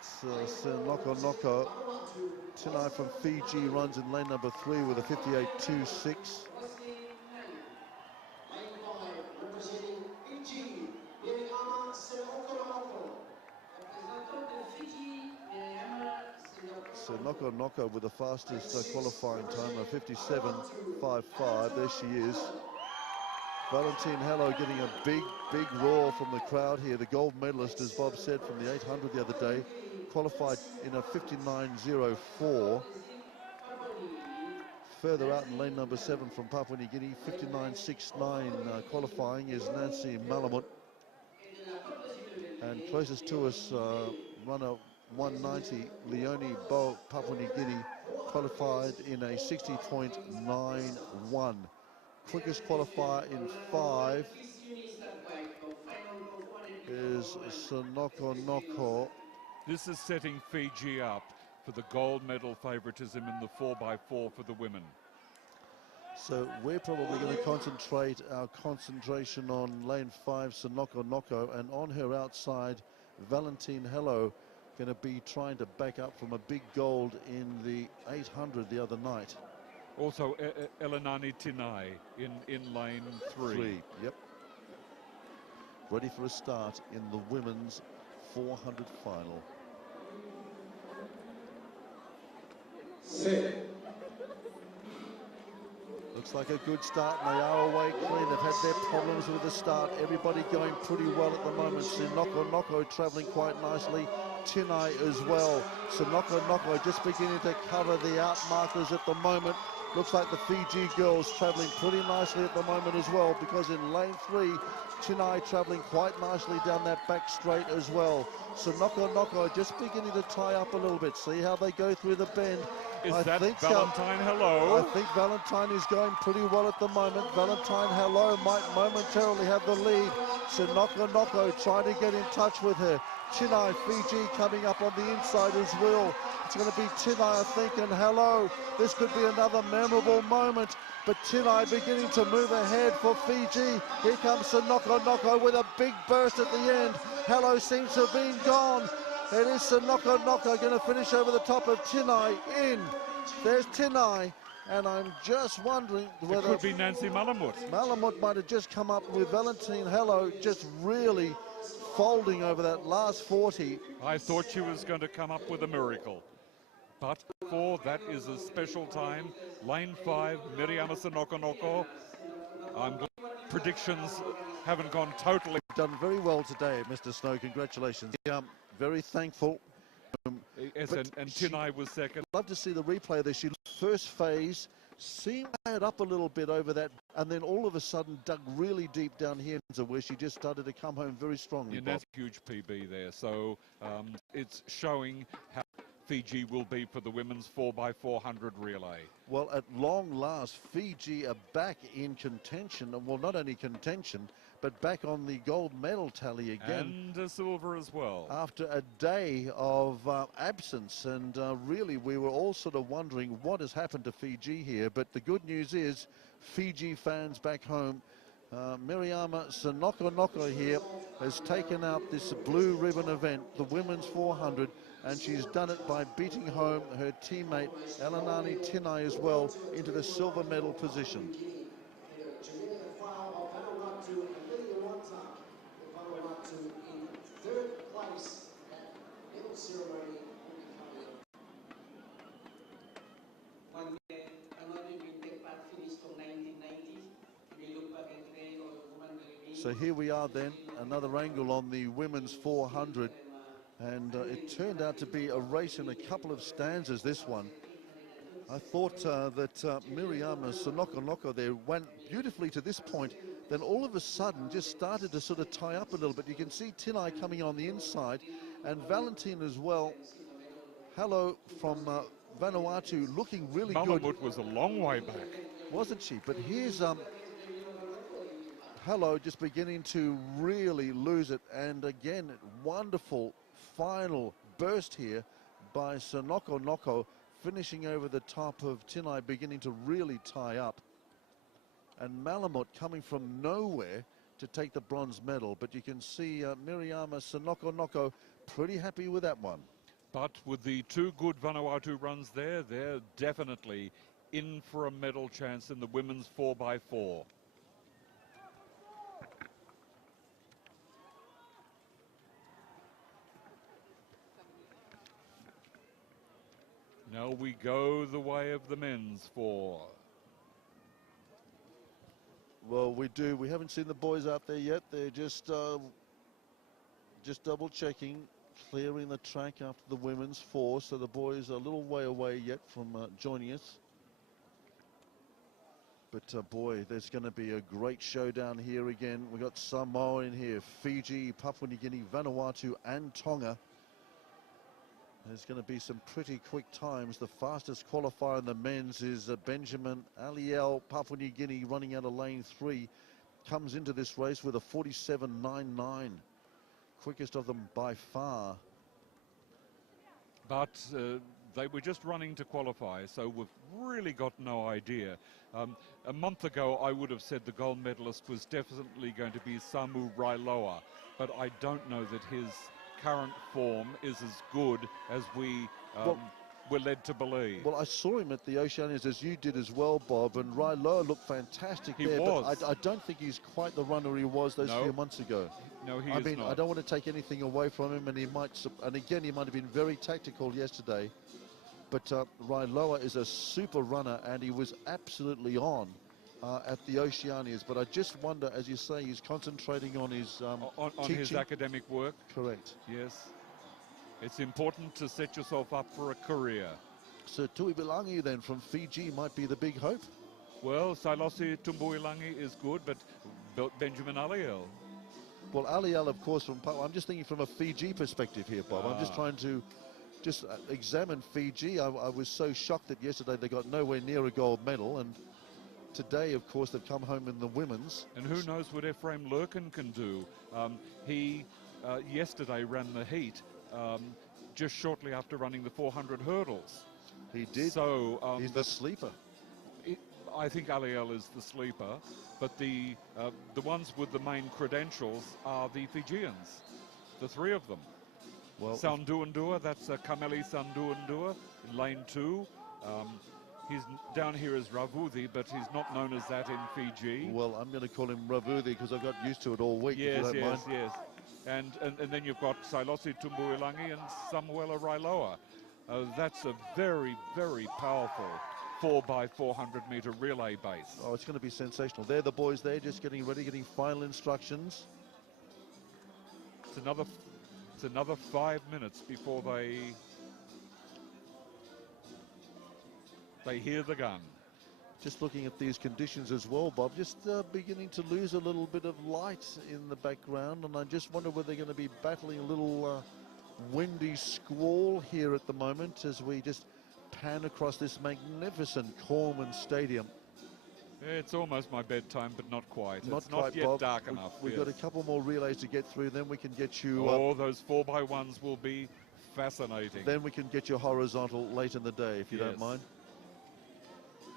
It's Noko. Tinai from Fiji runs in lane number 3 with a 58.26. So Noko with the fastest qualifying time of 57.55. There she is. Valentine Hello getting a big roar from the crowd here. The gold medalist, as Bob said, from the 800 the other day, qualified in a 59.04. Further out in lane number 7 from Papua New Guinea, 59.69 qualifying is Nancy Malamut. And closest to us, runner 190, Leonie Bo, Papua New Guinea, qualified in a 60.91. Quickest qualifier in 5 is Noko. This is setting Fiji up for the gold medal favoritism in the 4x4 for the women. So we're probably going to concentrate our concentration on lane 5, Noko, and on her outside, Valentine Hello, going to be trying to back up from a big gold in the 800 the other night. Also, Elanani Tinai in lane 3. Yep. Ready for a start in the women's 400 final. Looks like a good start, and they are away clean. They've had their problems with the start. Everybody going pretty well at the moment. Noko travelling quite nicely. Tinai as well. So Noko just beginning to cover the out markers at the moment. Looks like the Fiji girls travelling pretty nicely at the moment as well, because in lane 3, Tinai travelling quite nicely down that back straight as well. So Noko just beginning to tie up a little bit. See how they go through the bend. Is that Valentine Hello? I think Valentine is going pretty well at the moment. Valentine Hello might momentarily have the lead. So Noko trying to get in touch with her. Tinai, Fiji coming up on the inside as well. It's going to be Tinai, I think, and Hello. This could be another memorable moment. But Tinai beginning to move ahead for Fiji. Here comes Noko with a big burst at the end. Hello seems to have been gone. It is Noko going to finish over the top of Tinai in. There's Tinai, and I'm just wondering whether... It could be Nancy Malamut. Malamut might have just come up with Valentine Hello just really folding over that last 40. I thought she was going to come up with a miracle. But for that is a special time. Lane 5, Miriama Noko. I'm glad predictions haven't gone totally. Done very well today, Mr. Snow. Congratulations. Very thankful. Yes, and Tinai was second. Love to see the replay there. She first phase seemed to add up a little bit over that, and then all of a sudden dug really deep down here, where she just started to come home very strongly. Yeah, that's a huge PB there. So it's showing how Fiji will be for the women's 4x400 relay. Well, at long last, Fiji are back in contention. Well, not only contention, but back on the gold medal tally again. And silver as well. After a day of absence, and really we were all sort of wondering what has happened to Fiji here. But the good news is, Fiji fans back home, Miriama Noko here has taken out this blue ribbon event, the women's 400, and she's done it by beating home her teammate Elanani Tinai as well into the silver medal position. So here we are then, another angle on the women's 400, and it turned out to be a race in a couple of stanzas, this one. I thought that Miriama Noko there went beautifully to this point, then all of a sudden just started to sort of tie up a little bit. You can see Tinai coming on the inside, and Valentine as well. Hello from Vanuatu looking really good. Malamut was a long way back. Wasn't she? But here's Hello just beginning to really lose it, and again wonderful final burst here by Noko, finishing over the top of Tinai, beginning to really tie up, and Malamut coming from nowhere to take the bronze medal. But you can see Miriama Noko pretty happy with that one. But with the two good Vanuatu runs there, they're definitely in for a medal chance in the women's 4x4. Now we go the way of the men's 4. Well, we do. We haven't seen the boys out there yet. They're just double checking, clearing the track after the women's 4. So the boys are a little way away yet from joining us. But boy, there's going to be a great showdown here again. We've got Samoa in here, Fiji, Papua New Guinea, Vanuatu and Tonga. There's going to be some pretty quick times. The fastest qualifier in the men's is Benjamin Aliel, Papua New Guinea, running out of lane 3. Comes into this race with a 47.99. Quickest of them by far. But they were just running to qualify, so we've really got no idea. A month ago, I would have said the gold medalist was definitely going to be Samu Railoa, but I don't know that his current form is as good as we were led to believe. Well, I saw him at the Oceanias as you did as well, Bob, and Railoa looked fantastic there. Was. But I don't think he's quite the runner he was those few months ago. No, he I is mean, not. I don't want to take anything away from him, and he might, and again, he might have been very tactical yesterday. But Railoa is a super runner, and he was absolutely on at the Oceanias. But I just wonder, as you say, he's concentrating on his on his academic work. Correct. Yes. It's important to set yourself up for a career. So Tuibilangi then from Fiji might be the big hope. Well, Sailosi Tumbuilangi is good, but Benjamin Aliel. Well, Aliel, of course, I'm just thinking from a Fiji perspective here, Bob. I'm just trying to examine Fiji. I was so shocked that yesterday they got nowhere near a gold medal, and today, of course, they've come home in the women's. And who knows what Ephraim Lurkin can do. He yesterday ran the heat just shortly after running the 400 hurdles. He did. So he's the sleeper. I think Aliel is the sleeper, but the ones with the main credentials are the Fijians, the 3 of them. Well, Sanduandua, that's Kameli Sanduandua in lane 2. He's down here as Ravudi, but he's not known as that in Fiji. Well, I'm going to call him Ravudi because I've got used to it all week. Yes, if you don't mind. yes. And then you've got Sailosi Tumbuilangi and Samuela Railoa. That's a very, very powerful 4x400 meter relay base. Oh, it's going to be sensational. They're the boys there, just getting ready, getting final instructions. It's another 5 minutes before they hear the gun. Just looking at these conditions as well, Bob, just beginning to lose a little bit of light in the background, and I just wonder whether they're going to be battling a little windy squall here at the moment as we just pan across this magnificent Corman Stadium. It's almost my bedtime, but not quite. Not it's quite, not yet Bob. dark enough. We've got a couple more relays to get through, then we can get you... Oh, those 4x1s will be fascinating. Then we can get you horizontal late in the day, if you don't mind.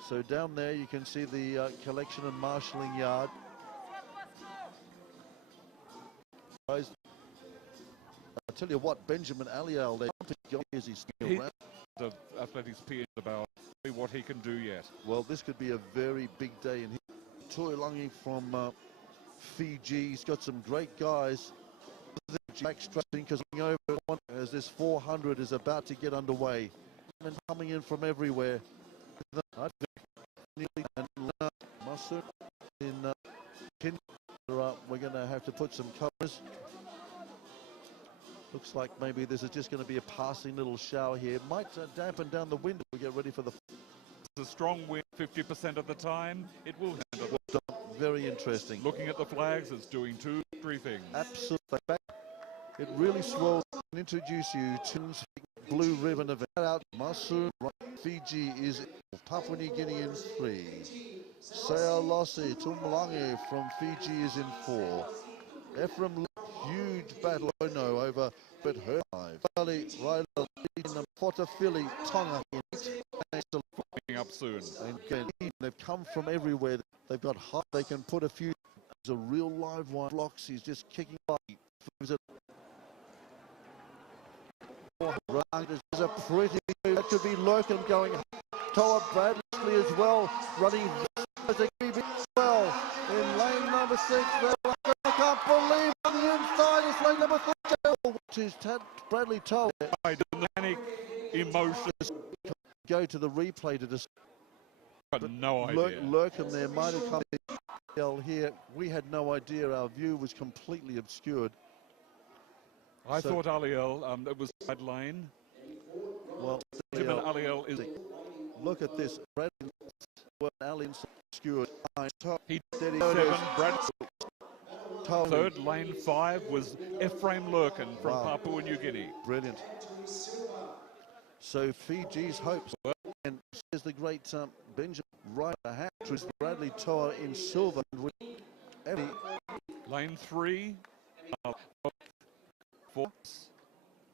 So down there you can see the collection and marshalling yard. Guys, I'll tell you what, Benjamin Aliel there, is he still around? The athletics P about what he can do yet. Well, this could be a very big day in here. Tuilangi from Fiji, he's got some great guys. Backstrapping because over as this 400 is about to get underway. And coming in from everywhere. We're going to have to put some covers. Looks like maybe this is just going to be a passing little shower here. Might dampen down the wind. We get ready for the... It's a strong wind 50% of the time. It will handle it. Very interesting. Looking at the flags, it's doing 2, 3 things. Absolutely. It really swells and introduce you to blue ribbon event. Out Masu, Fiji is Papua New Guinea in 3. Sailosi Tumbuilangi from Fiji is in 4. Ephraim, huge battle over, but her 5. Bali, Raila, in Potafili, Tonga in 8. Up soon. And again, they've come from everywhere. They've got hot. They can put a few. There's a real live wire blocks. He's just kicking by. This is a pretty move. That could be Lurkin going. Toa Bradley as well, running as a QB as well. In lane number 6, I can't believe on the inside is lane number 3, which is Bradley Toa. I didn't panic, emotions. Go to the replay to decide. No idea. Lurkin there might have come in here. We had no idea. Our view was completely obscured. I thought Aliel, it was side lane. Well, Aliel is. Look at this. Bradley, Alien's obscured. He did 7. Brad. Third, lane 5 was Ephraim Lurkin from Papua New Guinea. Brilliant. So Fiji's hopes, and says the great Benjamin Wright, a hat trick. Bradley Toa in silver. Lane 3, 4.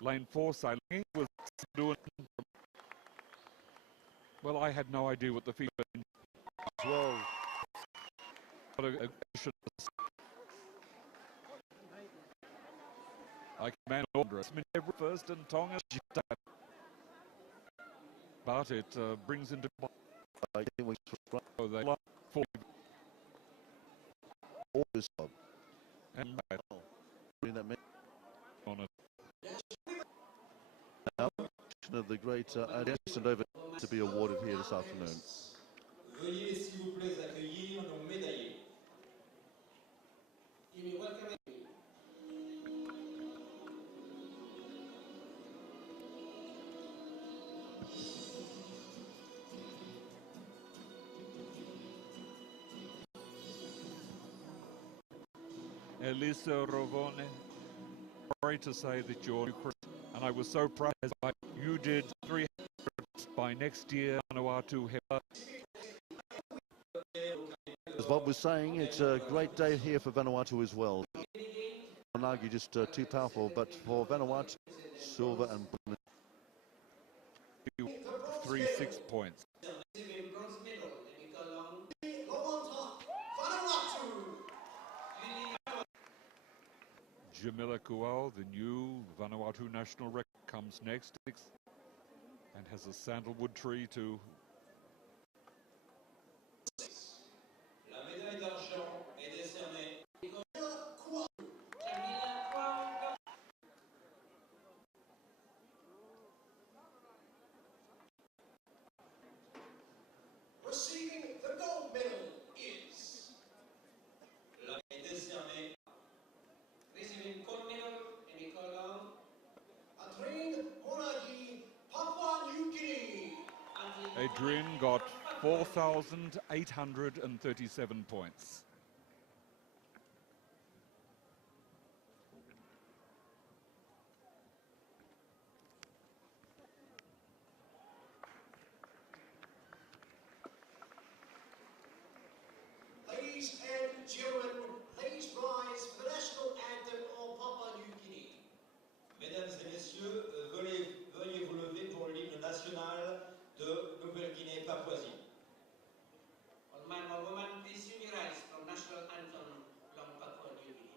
Lane 4 sailing was doing. Well, I had no idea what the Fiji. Well, I command Andres every first and Tonga, but it brings into and on it. Of the great Anderson over to be awarded here this afternoon. Veuillez s'il vous plaît accueillir nos médaillés. Elisa Rovone, sorry to say that you're and I was so proud as you did 300 by next year. Vanuatu. As Bob was saying, it's a great day here for Vanuatu as well. Managi just too powerful, but for Vanuatu, silver and blue. 3-6 points. Jamila Kual, the new Vanuatu national record, comes next and has a sandalwood tree to. La médaille d'argent est décernée. Receiving the gold medal is. La médaille décernée. Receiving gold medal in the column. Adrien Monagi, Papua New Guinea. Adrian got 4,837 points. Ladies and gentlemen, please rise for the national anthem of Papua New Guinea. Mesdames et messieurs, veuillez vous lever pour l'hymne national de Nouvelle-Guinée-Papouasie. All man or woman, please rise from national anthem from Papua New Guinea.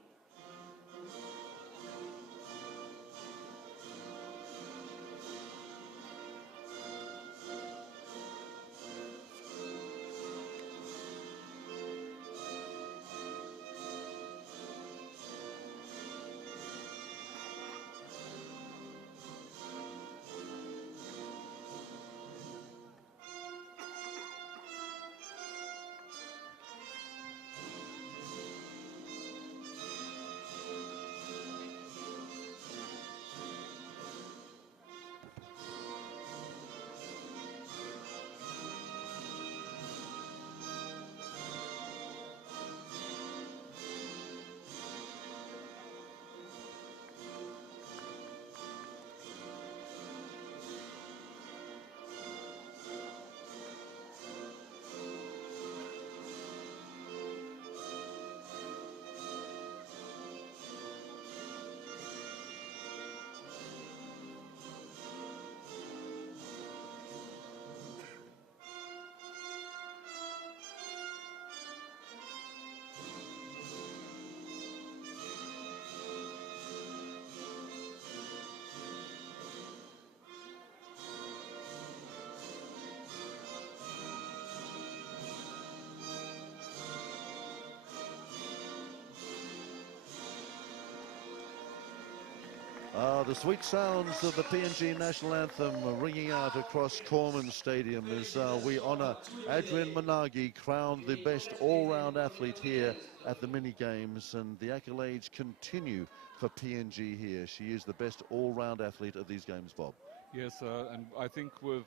The sweet sounds of the PNG national anthem ringing out across Corman Stadium as we honour Adrian Managi, crowned the best all-round athlete here at the mini games, and the accolades continue for PNG here. She is the best all-round athlete of these games, Bob. Yes, and I think we've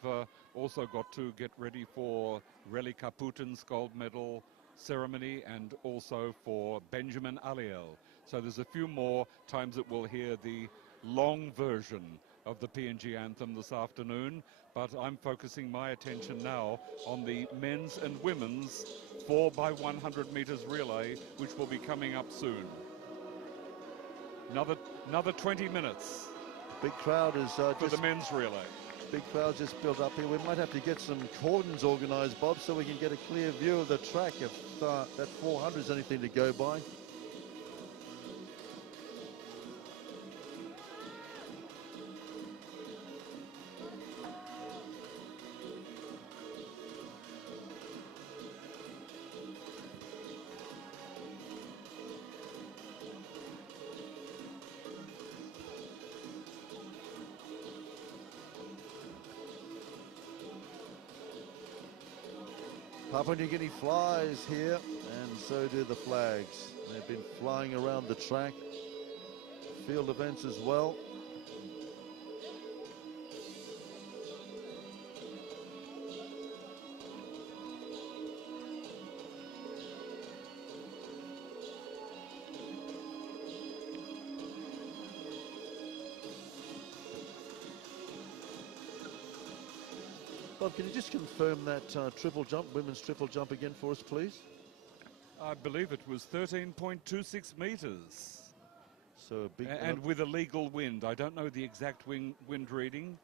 also got to get ready for Reli Kaputin's gold medal ceremony and also for Benjamin Aliel. So there's a few more times that we'll hear the long version of the PNG anthem this afternoon, but I'm focusing my attention now on the men's and women's 4x100 meters relay, which will be coming up soon. Another 20 minutes. Big crowd is for the men's relay. Big crowd just built up here. We might have to get some cordons organised, Bob, so we can get a clear view of the track if that 400 is anything to go by. Papua New Guinea flies here, and so do the flags. They've been flying around the track, field events as well. Bob, can you just confirm that triple jump, women's triple jump again for us, please? I believe it was 13.26 meters. So a big... And with a legal wind. I don't know the exact wind reading,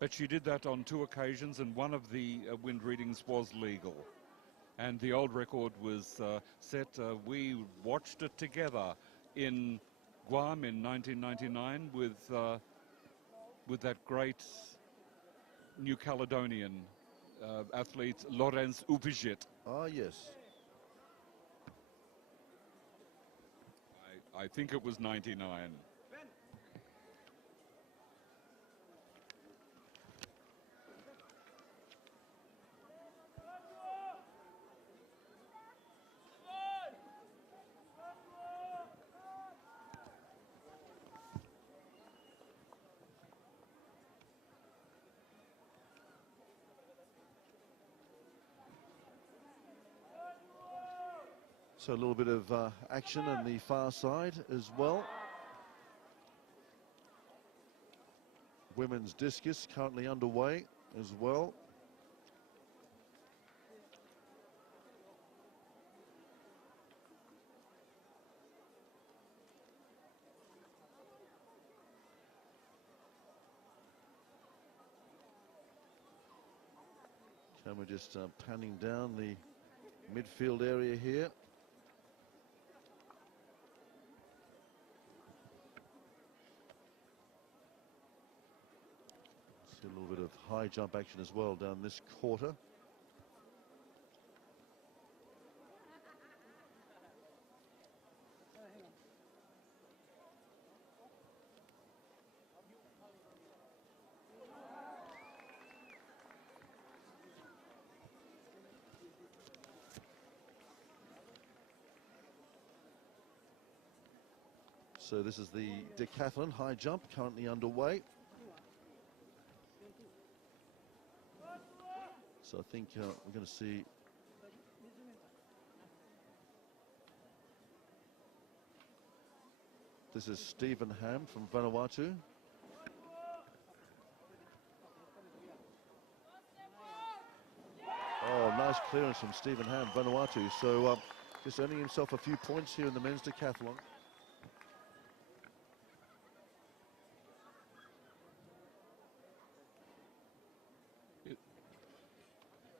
but she did that on 2 occasions, and one of the wind readings was legal. And the old record was set. We watched it together in Guam in 1999 with that great New Caledonian athlete, Lorenz Upijit. Ah, yes. I think it was 99. So a little bit of action on the far side as well. Women's discus currently underway as well. Camera just panning down the midfield area here. A little bit of high jump action as well down this quarter. So this is the decathlon high jump currently underway. So I think we're going to see this is Stephen Ham from Vanuatu. Oh, nice clearance from Stephen Ham, Vanuatu. So just earning himself a few points here in the men's decathlon.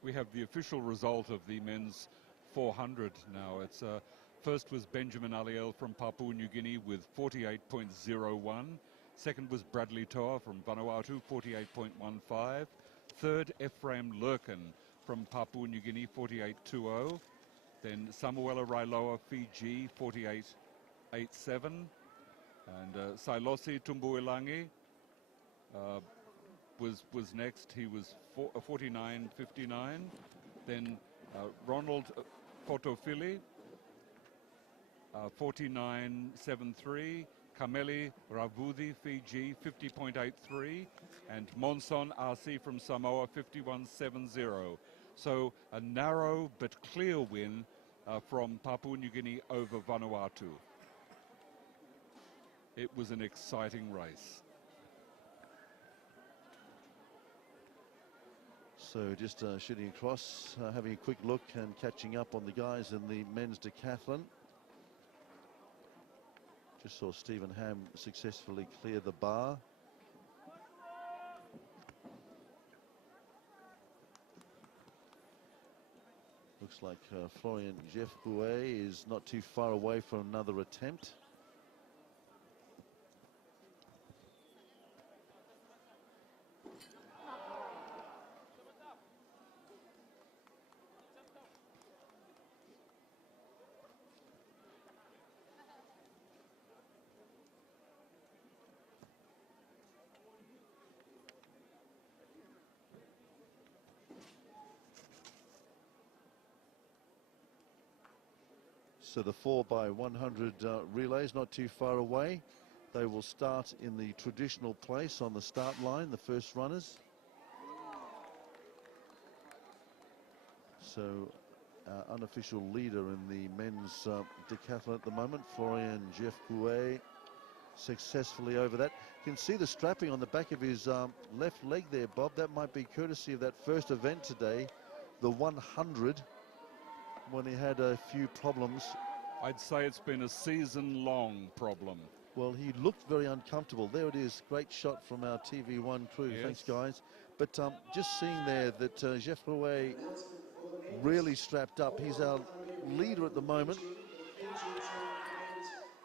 We have the official result of the men's 400 now. It's first was Benjamin Aliel from Papua New Guinea with 48.01. Second was Bradley Toa from Vanuatu, 48.15. Third, Ephraim Lurkin from Papua New Guinea, 48.20. Then Samuela Railoa, Fiji, 48.87. And Sailosi Tumbuilangi was next. He was 49.59. Then Ronald Fotofili, 49.73. Kameli Ravudi, Fiji, 50.83. And Monson RC from Samoa, 51.70. So a narrow but clear win from Papua New Guinea over Vanuatu. It was an exciting race. So just shooting across, having a quick look and catching up on the guys in the men's decathlon. Just saw Stephen Ham successfully clear the bar. Looks like Florian Jeff Bouet is not too far away from another attempt. So the 4x100 relays not too far away. They will start in the traditional place on the start line, the first runners. So our unofficial leader in the men's decathlon at the moment, Florian Jeff Bouet, successfully over that. You can see the strapping on the back of his left leg there, Bob. That might be courtesy of that first event today, the 100, when he had a few problems. I'd say it's been a season-long problem. Well, he looked very uncomfortable. There it is. Great shot from our TV1 crew. Yes. Thanks, guys. But just seeing there that Jeff Rouet really strapped up. He's our leader at the moment.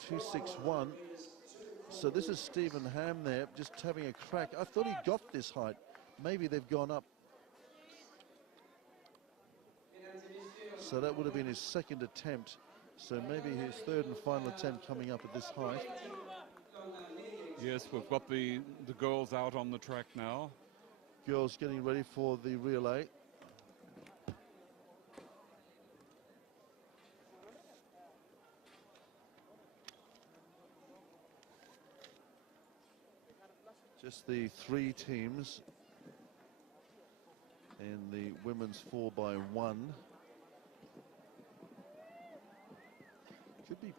261. So this is Stephen Ham there, just having a crack. I thought he got this height. Maybe they've gone up. So that would have been his second attempt. So maybe his third and final attempt coming up at this height. Yes, we've got the girls out on the track now. Girls getting ready for the relay. Just the three teams in the women's 4x1. Could be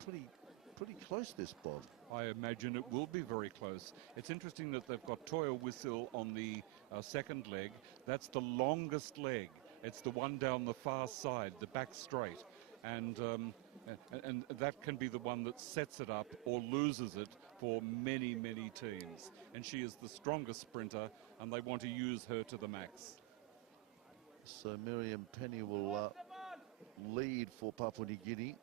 pretty close, this, Bob. I imagine it will be very close. It's interesting that they've got Toya Whistle on the second leg. That's the longest leg. It's the one down the far side, the back straight. And that can be the one that sets it up or loses it for many, many teams. And she is the strongest sprinter, and they want to use her to the max. So Miriam Penny will lead for Papua New Guinea.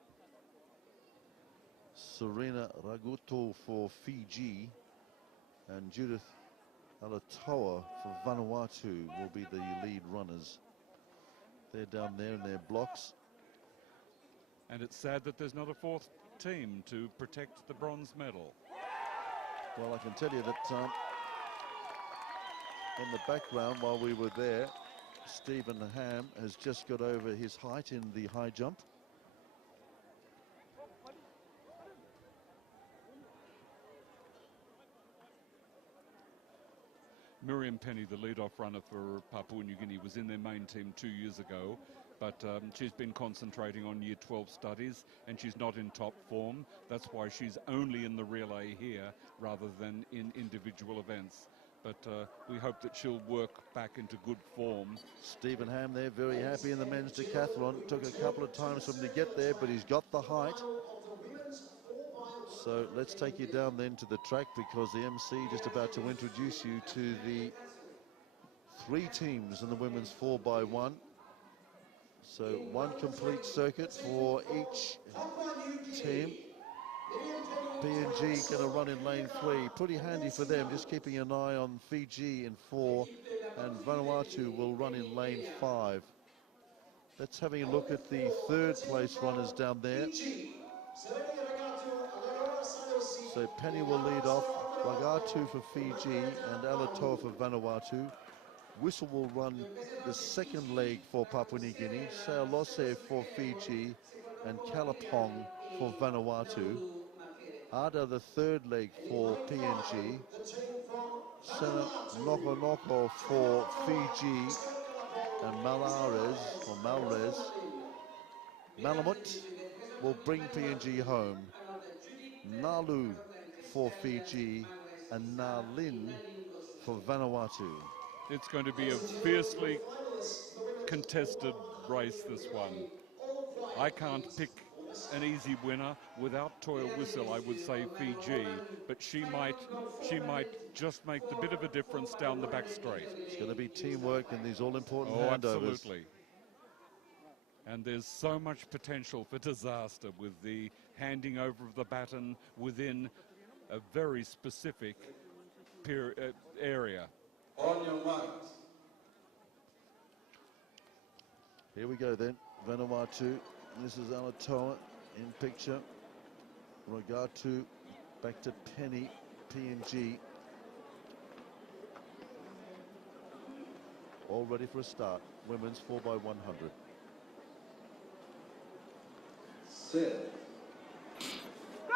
Serena Raguto for Fiji, and Judith Alatoa for Vanuatu will be the lead runners. They're down there in their blocks. And it's sad that there's not a fourth team to protect the bronze medal. Well, I can tell you that in the background while we were there, Stephen Ham has just got over his height in the high jump. Miriam Penny, the lead-off runner for Papua New Guinea, was in their main team 2 years ago, but she's been concentrating on Year 12 studies, and she's not in top form. That's why she's only in the relay here rather than in individual events. But we hope that she'll work back into good form. Stephen Ham there, very happy in the men's decathlon. Took a couple of times for him to get there, but he's got the height. So let's take you down then to the track, because the MC just about to introduce you to the three teams in the women's 4x1. So one complete circuit for each team. PNG going to run in lane 3. Pretty handy for them, just keeping an eye on Fiji in 4, and Vanuatu will run in lane 5. Let's have a look at the third place runners down there. So Penny will lead off, Ragatu for Fiji and Alatoa for Vanuatu. Whistle will run the second leg for Papua New Guinea, Sealose for Fiji and Kalapong for Vanuatu. Ada the third leg for PNG, Sena Noko Noko for Fiji and Malrez Malamut will bring PNG home. Nalu for Fiji and Nalin for Vanuatu. It's going to be a fiercely contested race, this one. I can't pick an easy winner. Without Toya Whistle, I would say Fiji, but she might just make the bit of a difference down the back straight. It's going to be teamwork in these all-important Oh, handovers. absolutely. And there's so much potential for disaster with the handing over of the baton within a very specific area. On your marks. Here we go then, Vanuatu. This is Alatoa in picture. Ragatu back to Penny, PNG. All ready for a start. Women's 4x100. Sit.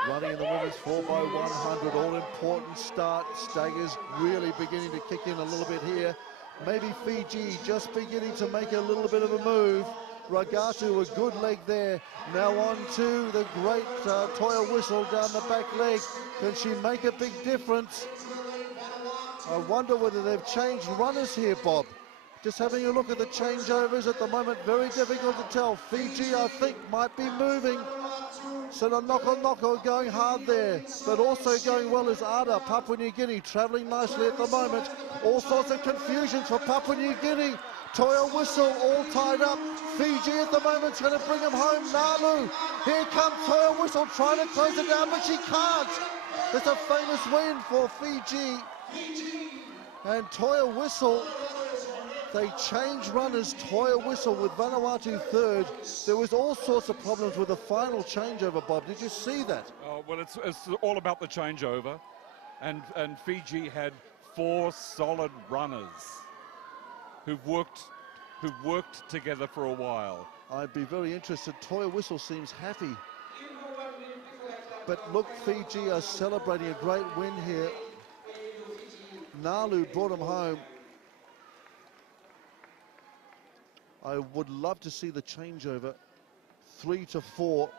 Running in the women's 4x100, all important start. Staggers really beginning to kick in a little bit here. Maybe Fiji just beginning to make a little bit of a move. Ragatu, a good leg there. Now on to the great Toya Whistle down the back leg. Can she make a big difference? I wonder whether they've changed runners here, Bob. Just having a look at the changeovers at the moment, very difficult to tell. Fiji, I think, might be moving. So the Noko going hard there, but also going well is Ada, Papua New Guinea, travelling nicely at the moment. All sorts of confusions for Papua New Guinea. Toya Whistle all tied up. Fiji at the moment is going to bring him home. Nalu, here comes Toya Whistle trying to close it down, but she can't. It's a famous win for Fiji. And Toya Whistle, they changed runners. Toya Whistle with Vanuatu third. There was all sorts of problems with the final changeover, Bob. Did you see that? Well, it's all about the changeover. And Fiji had 4 solid runners who've worked together for a while. I'd be very interested. Toya Whistle seems happy. But look, Fiji are celebrating a great win here. Nalu brought them home. I would love to see the changeover. 3 to 4.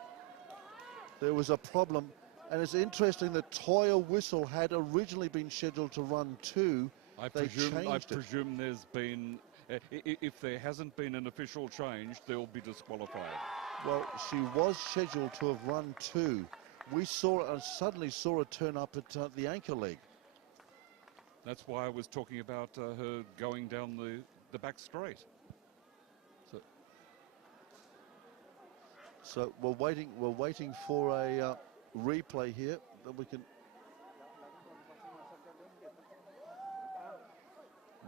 There was a problem. And it's interesting that Toya Whistle had originally been scheduled to run 2. I They presume there's been, if there hasn't been an official change, they'll be disqualified. Well, she was scheduled to have run 2. We suddenly saw her turn up at the anchor leg. That's why I was talking about her going down the back straight. So we're waiting for a replay here that we can.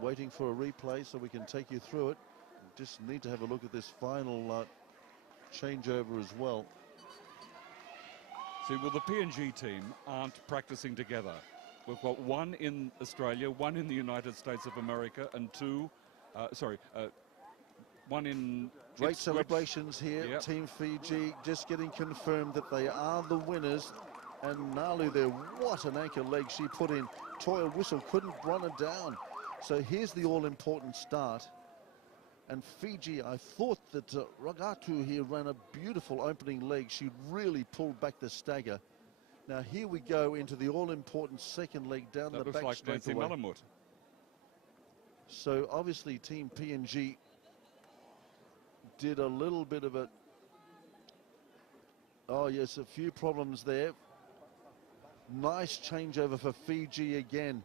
Waiting for a replay so we can take you through it. Just need to have a look at this final changeover as well. See, well, the PNG team aren't practicing together. We've got 1 in Australia, 1 in the United States of America, and 1 in... Great celebrations here. Yep. Team Fiji just getting confirmed that they are the winners. And Nalu there, what an anchor leg she put in. Toya Whistle couldn't run her down. So here's the all-important start. And Fiji, I thought that Ragatu here ran a beautiful opening leg. She really pulled back the stagger. Now here we go into the all-important second leg down the back like Nancy straightaway. Malamut. So obviously Team PNG did a little bit of a... Oh yes, a few problems there. Nice changeover for Fiji again.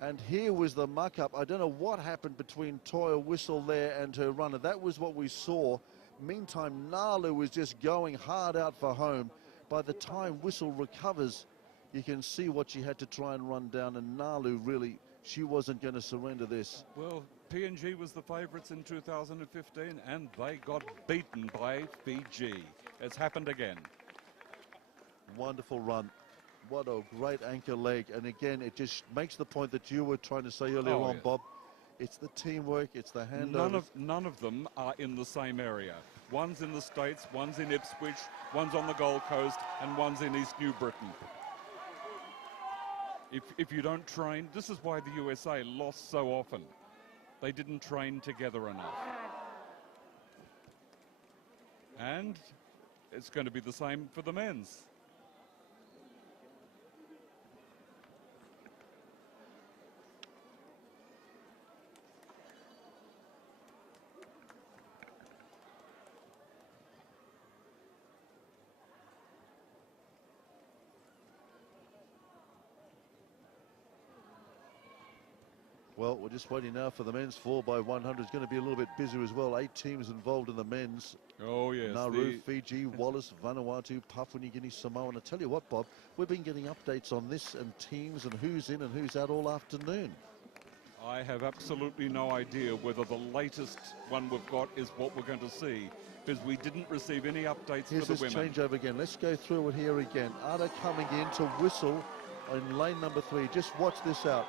And here was the muck-up. I don't know what happened between Toya Whistle there and her runner. That was what we saw. Meantime, Nalu was just going hard out for home. By the time Whistle recovers, you can see what she had to try and run down. And Nalu really, she wasn't going to surrender this. Well, PNG was the favourites in 2015, and they got beaten by Fiji. It's happened again. Wonderful run. What a great anchor leg. And again, it just makes the point that you were trying to say earlier on, yeah. Bob. It's the teamwork, it's the handover. None of them are in the same area. One's in the States, one's in Ipswich, one's on the Gold Coast, and one's in East New Britain. If you don't train, this is why the USA lost so often. They didn't train together enough. And it's going to be the same for the men's. Well, we're just waiting now for the men's 4x100. It's going to be a little bit busy as well. 8 teams involved in the men's. Oh, yes. Nauru, Fiji, Wallis, Vanuatu, Papua New Guinea, Samoa. And I tell you what, Bob, we've been getting updates on this and teams and who's in and who's out all afternoon. I have absolutely no idea whether the latest one we've got is what we're going to see, because we didn't receive any updates Here's for the this women. changeover again. Let's go through it here again. Ada coming in to whistle in lane number 3. Just watch this out.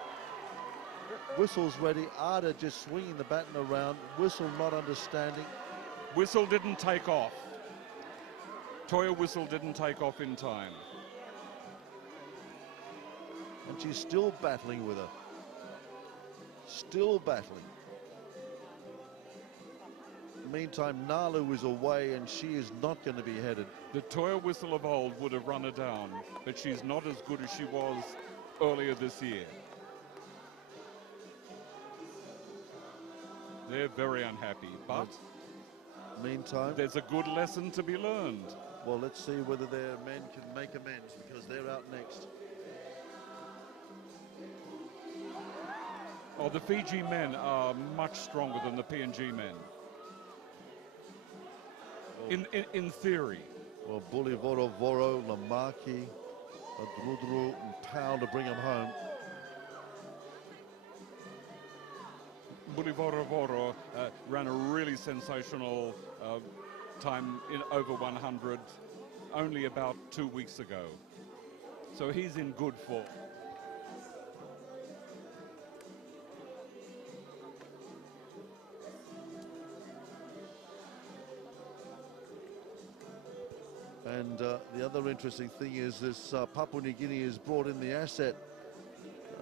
Whistle's ready. Ada just swinging the baton around. Whistle not understanding. Whistle didn't take off. Toya Whistle didn't take off in time. And she's still battling with her. Still battling. Meantime, Nalu is away and she is not going to be headed. The Toya Whistle of old would have run her down, but she's not as good as she was earlier this year. They're very unhappy, but meantime, there's a good lesson to be learned. Well, let's see whether their men can make amends, because they're out next. Oh, the Fiji men are much stronger than the PNG men. In theory. Well, Bulivoro, Voro, Lamaki, Adrudru, and Powell to bring them home. Bulivoro ran a really sensational time in over 100 only about 2 weeks ago. So he's in good form. And the other interesting thing is this Papua New Guinea has brought in the asset.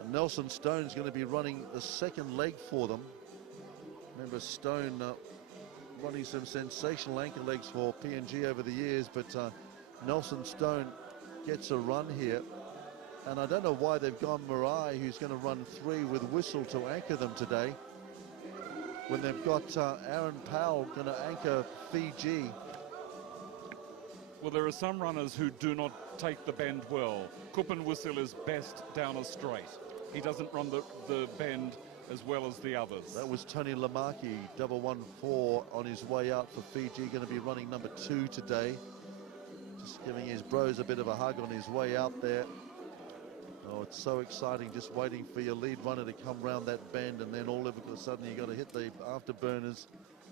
Nelson Stone's going to be running the second leg for them. Remember Stone running some sensational anchor legs for PNG over the years, but Nelson Stone gets a run here. And I don't know why they've gone Marai, who's going to run 3 with Whistle to anchor them today, when they've got Aaron Powell going to anchor Fiji. Well, there are some runners who do not take the bend well. Kupan Whistle is best down a straight. He doesn't run the bend as well as the others. That was Tony Lamaki, 114 on his way out for Fiji, going to be running number 2 today. Just giving his bros a bit of a hug on his way out there. Oh, it's so exciting, just waiting for your lead runner to come round that bend, and then all of a sudden you got to hit the afterburners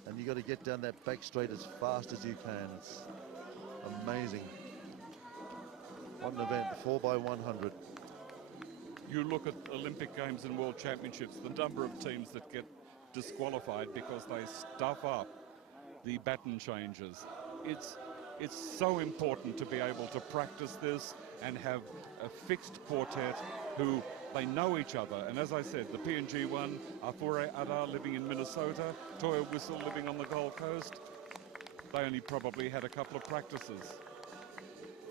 and you got to get down that back straight as fast as you can. It's amazing. What an event, 4x100. You look at Olympic Games and World Championships, the number of teams that get disqualified because they stuff up the baton changes. It's so important to be able to practice this and have a fixed quartet who they know each other. And as I said, the PNG one, Afure Ada living in Minnesota, Toya Whistle living on the Gold Coast, they only probably had a couple of practices.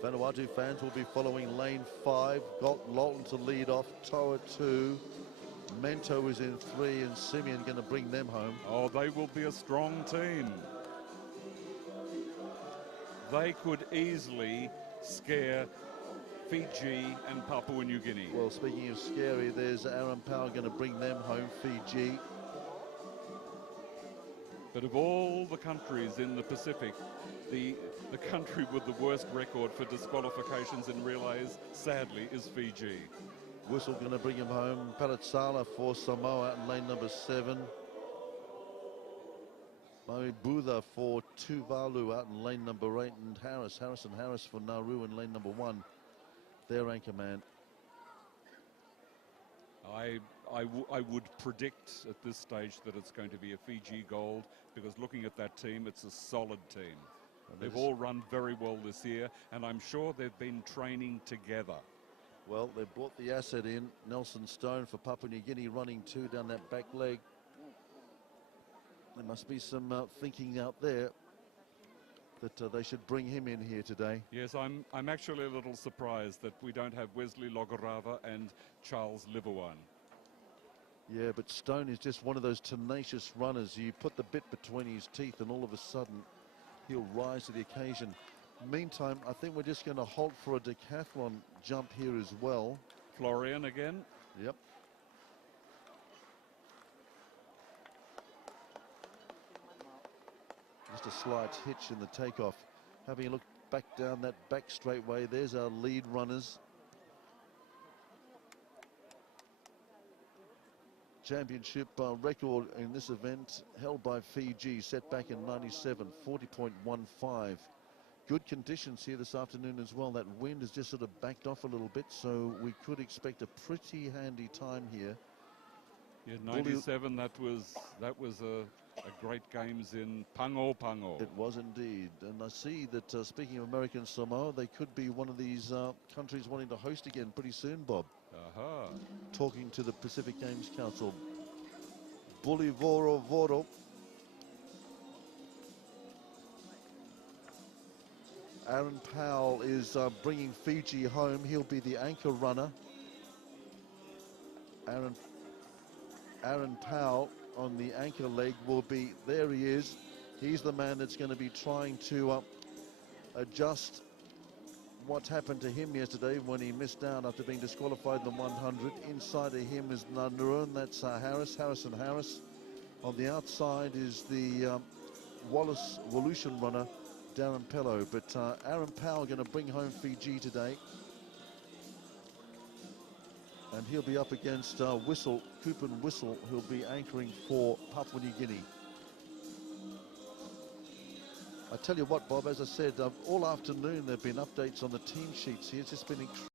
Vanuatu fans will be following lane 5. Got Lawton to lead off, Toa 2. Mento is in 3, and Simeon going to bring them home. Oh, they will be a strong team. They could easily scare Fiji and Papua New Guinea. Well, speaking of scary, there's Aaron Powell going to bring them home, Fiji. But of all the countries in the Pacific, the country with the worst record for disqualifications in relays, sadly, is Fiji. Whistle going to bring him home. Palatsala for Samoa in lane number 7. Maui Budha for Tuvalu out in lane number 8. And Harris for Nauru in lane number 1. their anchor man. I would predict at this stage that it's going to be a Fiji gold, because looking at that team, it's a solid team. They've all run very well this year, and I'm sure they've been training together. Well, they brought the asset in, Nelson Stone for Papua New Guinea, running 2 down that back leg. There must be some thinking out there that they should bring him in here today. Yes, I'm actually a little surprised that we don't have Wesley Logorava and Charles Liverwan. Yeah, but Stone is just one of those tenacious runners. You put the bit between his teeth and all of a sudden he'll rise to the occasion. Meantime, I think we're just going to halt for a decathlon jump here as well. Florian again. Yep. Just a slight hitch in the takeoff. Having a look back down that back straightway, there's our lead runners. Championship record in this event held by Fiji, set back in 97, 40.15. Good conditions here this afternoon as well. That wind has just sort of backed off a little bit, so we could expect a pretty handy time here. Yeah, 97, that was a great games in Pango. It was indeed. And I see that speaking of American Samoa, they could be one of these countries wanting to host again pretty soon, Bob. Talking to the Pacific Games Council. Bulivoro Voro. Aaron Powell is bringing Fiji home. He'll be the anchor runner. Aaron Powell on the anchor leg will be, there he is. He's the man that's going to be trying to adjust what happened to him yesterday when he missed out after being disqualified in the 100. Inside of him is Nanuran, that's Harrison Harris. On the outside is the Wallace Volution runner, Darren Pello. But Aaron Powell going to bring home Fiji today. And he'll be up against Coupon Whistle, who'll be anchoring for Papua New Guinea. I tell you what, Bob, as I said, all afternoon there have been updates on the team sheets here. It's just been incredible.